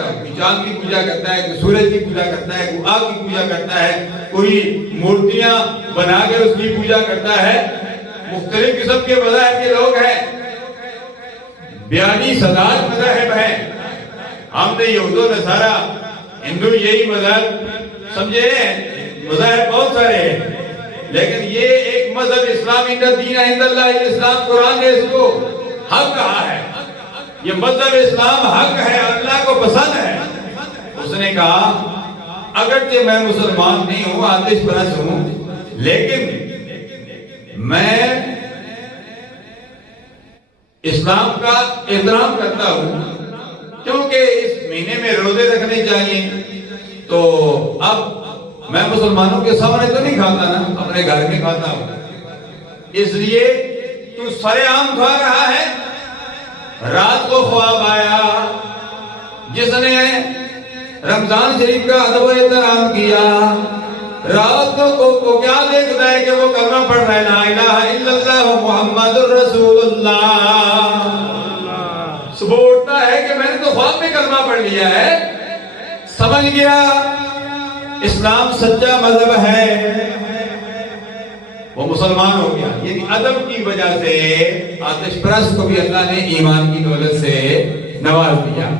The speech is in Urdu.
کرتا ہے، کوئی چاند کی پوجا کرتا ہے، کوئی سورج کی پوجا کرتا ہے، کوئی آگ کی پوجا کرتا ہے، کوئی مورتیاں بنا کر اس کی پوجا کرتا ہے. مختلف قسم کے مذاہب کے لوگ ہیں. 42,000 مذاہب ہیں. ہم نے یہود و نصارہ ہندو یہی مذہب سمجھے ہیں. مذاہب بہت سارے ہیں لیکن یہ ایک مذہب اسلام ان دین عند اللہ الاسلام، قرآن نے اس کو حق کہا ہے. یہ مذہب اسلام حق ہے، اللہ کو پسند ہے. اس نے کہا اگرچہ میں مسلمان نہیں ہوں، آتش پرست ہوں، لیکن میں اسلام کا احترام کرتا ہوں کیونکہ اس مہینے میں روزے رکھنے چاہیے. تو اب میں مسلمانوں کے سامنے تو نہیں کھاتا نا، اپنے گھر میں کھاتا ہوں. اس لیے تو سرے عام کھا رہا ہے. رات کو خواب آیا، جس نے رمضان شریف کا ادب و احترام کیا، رات کو کیا دیکھتا ہے کہ وہ کلمہ پڑھ رہا ہے، لا الہ الا اللہ محمد الرسول اللہ. صبح اٹھتا ہے کہ میں نے تو خواب میں کلمہ پڑھ لیا ہے. سمجھ گیا اسلام سچا مذہب ہے، وہ مسلمان ہو گیا. یعنی ادب کی وجہ سے آتش پرست کو بھی اللہ نے ایمان کی دولت سے نواز دیا.